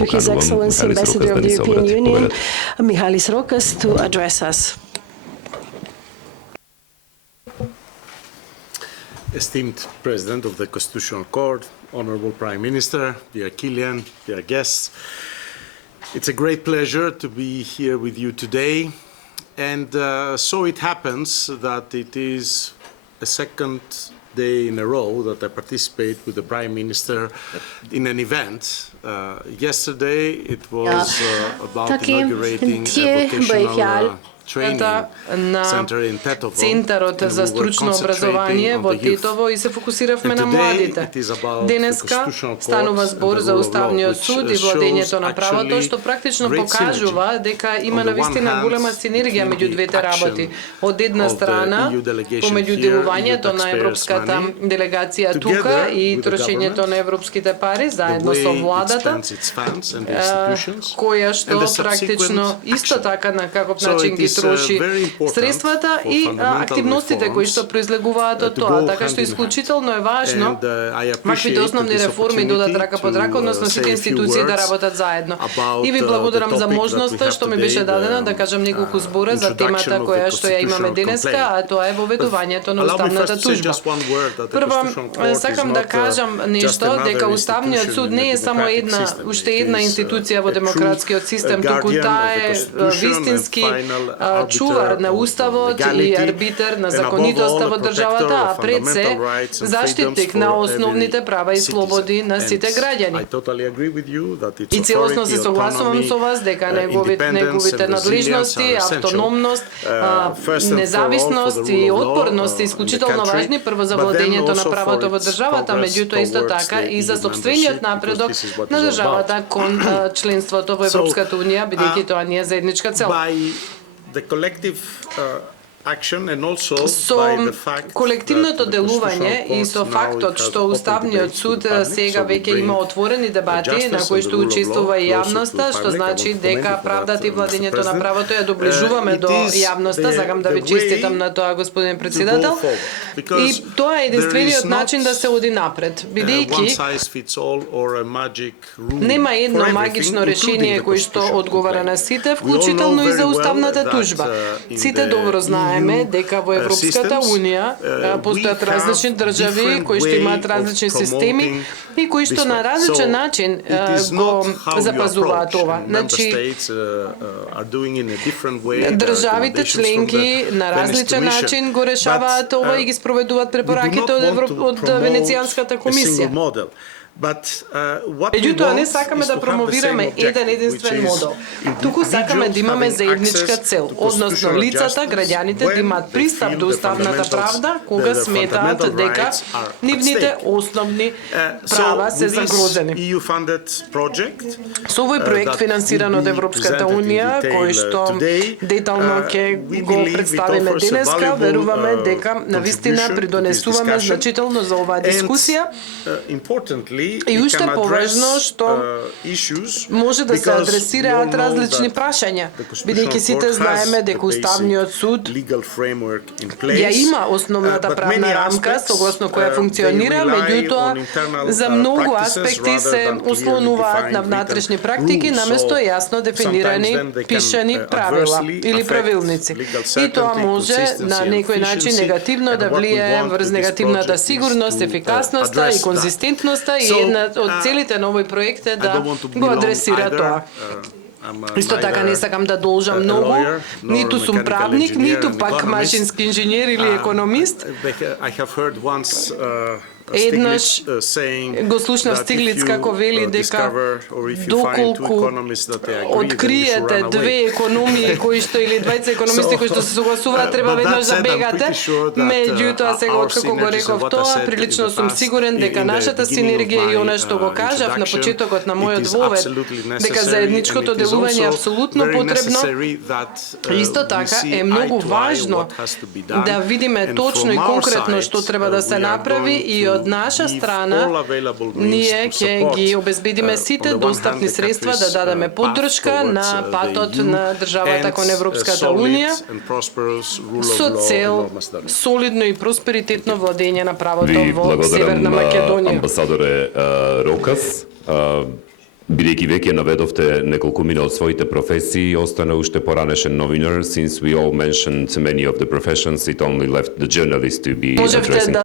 to His Excellency Ambassador of the European Union, Michalis Rokas, to address us. Esteemed President of the Constitutional Court, Honorable Prime Minister, dear Kilian, dear guests, it's a great pleasure to be here with you today. And so it happens that it is a second day in a row that I participate with the Prime Minister in an event. Yesterday it was about inaugurating a vocational training center in Tetovo. Центарот за стручно образование во Тетово и се фокусиравме на младите. Денеска станува збор за Уставниот суд и владењето на правото, што практично покажува дека има навистина голема синергија меѓу двете работи. Од една страна, помеѓу делувањето на европската делегација тука и трошењето на европските пари заедно со владата, која што практично исто така на каков начин ги троши средствата и активностите кои што произлегуваат од тоа. Така што исклучително е важно маквите основни реформи додат рака под рака, односно сите институции да работат заедно. И ви благодарам за можноста што ми беше дадена да кажам неколку збора за темата која што ја имаме денеска, а тоа е воведувањето на уставната тужба. Прво, сакам да кажам нешто, дека Уставниот суд не е само уште една институција во демократскиот систем, туку таа е вистински чувар на уставот и арбитер на законитоста во државата, а пред се заштитник на основните права и слободи на сите граѓани. И целосно се согласувам со вас дека неговите надлежности, автономност, независност и отпорност се исклучително важни прво за владењето на правото во државата, меѓутоа исто така и за сопствениот напредок на државата кон членството во Европската унија, бидејќи тоа ни е заедничка цел. Со колективното делување и со фактот што Уставниот суд сега веќе има отворени дебати на кои што учествува и јавноста, што значи дека правдата и владењето на правото ја доближуваме до јавноста. Сакам да ви честитам на тоа, господин председател. И тоа е единствениот начин да се оди напред, бидејќи нема едно магично решение кој што одговара на сите, вклучително и за уставната тужба. Сите добро знаеме дека во Европската унија постојат различни држави кои што имаат различни системи и кои што на различен начин го запазуваат ова. Значи, државите членки на различен начин го решаваат ова и ги спроведуваат препораките од Венецијанската комисија. Меѓутоа, не сакаме да промовираме еден единствен модел. Туку сакаме да имаме заедничка цел, односно лицата, граѓаните да имаат пристап до уставната правда кога сметаат дека нивните основни права се загрозени. Со овој проект финансиран од Европската унија, кој што детално ќе го представиме денеска, веруваме дека навистина придонесуваме значително за оваа дискусија. И уште поважно што може да се адресираат различни прашања, бидејќи сите знаеме дека Уставниот суд ја има основната правна рамка согласно која функционира, меѓутоа за многу аспекти се ослонуваат на внатрешни практики наместо јасно дефинирани пишани правила или правилници. И тоа може на некој начин негативно да влијае врз негативната сигурност, ефикасноста и конзистентноста и една од целите на овој проект е да го адресира тоа. Исто така не сакам да должам многу, ниту сум правник, ниту пак машински инженер или економист. Еднаш го слушнав Стиглиц како вели дека доколку откриете две економии кои што или двајца економисти кои што се согласуваат треба веднаш да бегате, меѓутоа сега откако го реков тоа, прилично сум сигурен дека нашата синергија и она што го кажав на почетокот на мојот вовед, дека заедничкото делување е апсолутно потребно. Исто така е многу важно да видиме точно и конкретно што треба да се направи и од наша страна ние ќе ги обезбедиме сите достапни средства да дадеме поддршка на патот на државата кон Европската унија со цел солидно и просперитетно владење на правото во Северна Македонија. Амбасадоре Рокас. Бидејќи веќе наведовте неколку мина од своите професии, остана уште поранешен новинар, since we all mentioned many of the professions, it only left the journalist to be addressing.